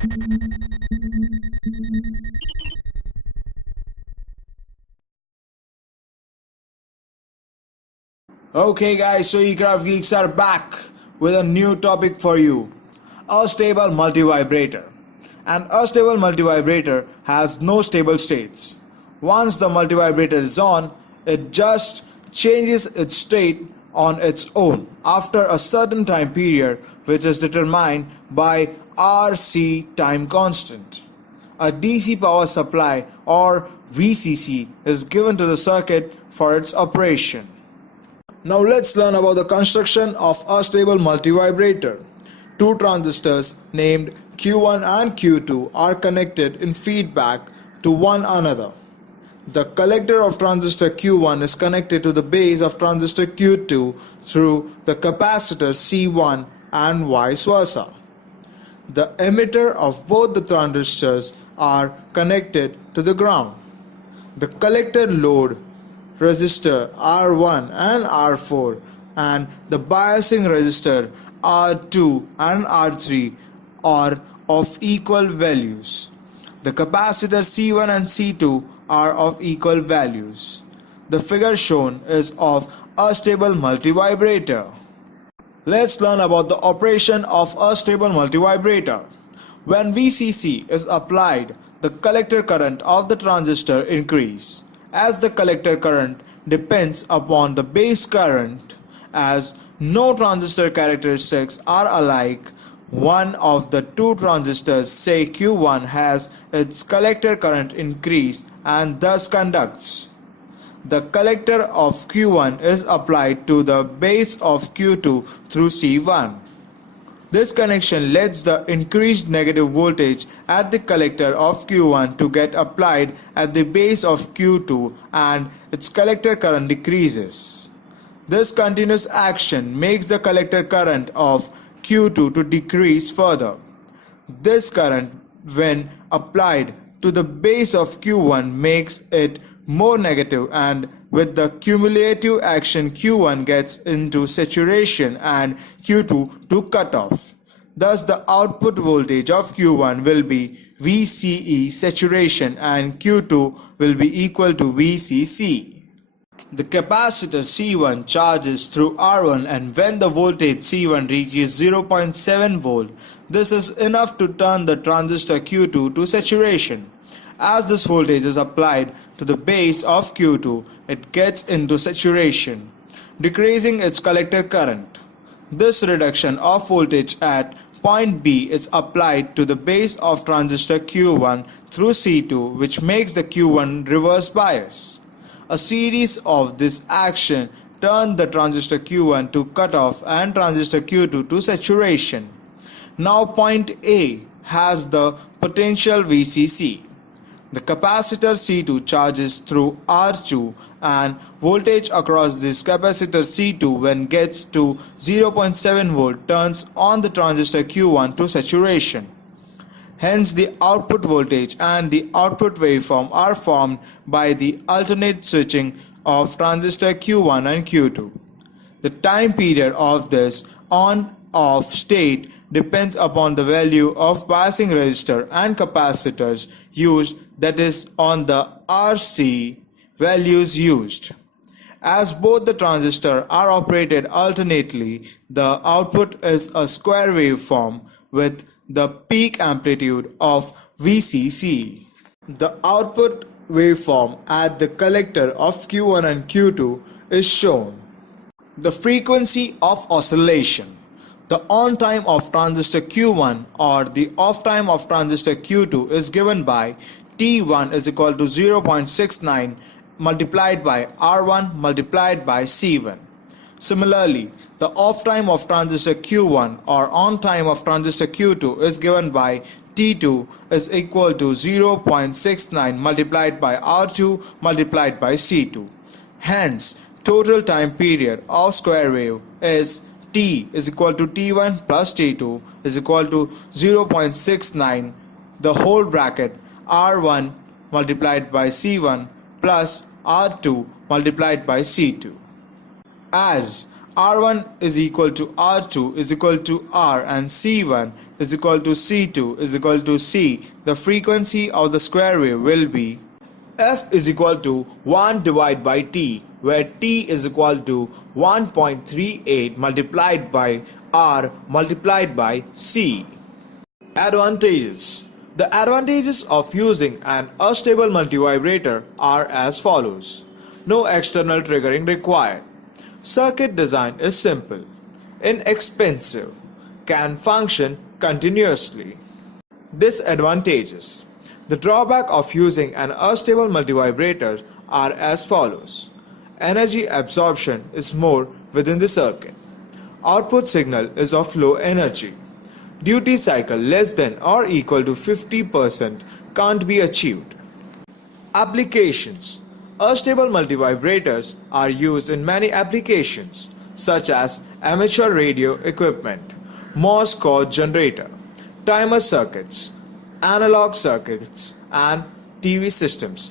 Okay guys, so eCraft Geeks are back with a new topic for you. Astable multivibrator. An astable multivibrator has no stable states. Once the multivibrator is on, it just changes its state on its own after a certain time period which is determined by RC time constant. A DC power supply or VCC is given to the circuit for its operation. Now let's learn about the construction of a stable multivibrator. Two transistors named Q1 and Q2 are connected in feedback to one another. The collector of transistor Q1 is connected to the base of transistor Q2 through the capacitor C1 and vice versa. The emitter of both the transistors are connected to the ground. The collector load resistor R1 and R4 and the biasing resistor R2 and R3 are of equal values. The capacitor C1 and C2 are of equal values. The figure shown is of a stable multivibrator. Let's learn about the operation of a stable multivibrator. When VCC is applied, the collector current of the transistor increases. As the collector current depends upon the base current, as no transistor characteristics are alike, one of the two transistors, say Q1, has its collector current increased and thus conducts. The collector of Q1 is applied to the base of Q2 through C1. This connection lets the increased negative voltage at the collector of Q1 to get applied at the base of Q2 and its collector current decreases. This continuous action makes the collector current of Q2 to decrease further. This current, when applied to the base of Q1, makes it more negative, and with the cumulative action Q1 gets into saturation and Q2 to cut off. Thus the output voltage of Q1 will be VCE saturation and Q2 will be equal to VCC. The capacitor C1 charges through R1, and when the voltage C1 reaches 0.7 volt, this is enough to turn the transistor Q2 to saturation. As this voltage is applied to the base of Q2, it gets into saturation, decreasing its collector current. This reduction of voltage at point B is applied to the base of transistor Q1 through C2, which makes the Q1 reverse bias. A series of this action turn the transistor Q1 to cutoff and transistor Q2 to saturation. Now point A has the potential VCC. The capacitor C2 charges through R2 and voltage across this capacitor C2 when gets to 0.7 volt turns on the transistor Q1 to saturation. Hence the output voltage and the output waveform are formed by the alternate switching of transistor Q1 and Q2. The time period of this on-off state depends upon the value of biasing resistor and capacitors used, that is, on the RC values used. As both the transistors are operated alternately, the output is a square waveform with the peak amplitude of VCC. The output waveform at the collector of Q1 and Q2 is shown. The frequency of oscillation. The on time of transistor Q1 or the off time of transistor Q2 is given by T1 is equal to 0.69 multiplied by R1 multiplied by C1. Similarly, the off time of transistor Q1 or on time of transistor Q2 is given by T2 is equal to 0.69 multiplied by R2 multiplied by C2. Hence, total time period of square wave is T is equal to T1 plus T2 is equal to 0.69 the whole bracket R1 multiplied by C1 plus R2 multiplied by C2. As R1 is equal to R2 is equal to R and C1 is equal to C2 is equal to C, the frequency of the square wave will be F is equal to 1 divided by T, where T is equal to 1.38 multiplied by R multiplied by C. Advantages. The advantages of using an astable multivibrator are as follows. No external triggering required. Circuit design is simple, inexpensive, can function continuously. Disadvantages. The drawback of using an astable multivibrator are as follows. Energy absorption is more within the circuit. Output signal is of low energy. Duty cycle less than or equal to 50% can't be achieved. Applications. Astable multivibrators are used in many applications such as amateur radio equipment, Morse code generator, timer circuits, analog circuits, and TV systems.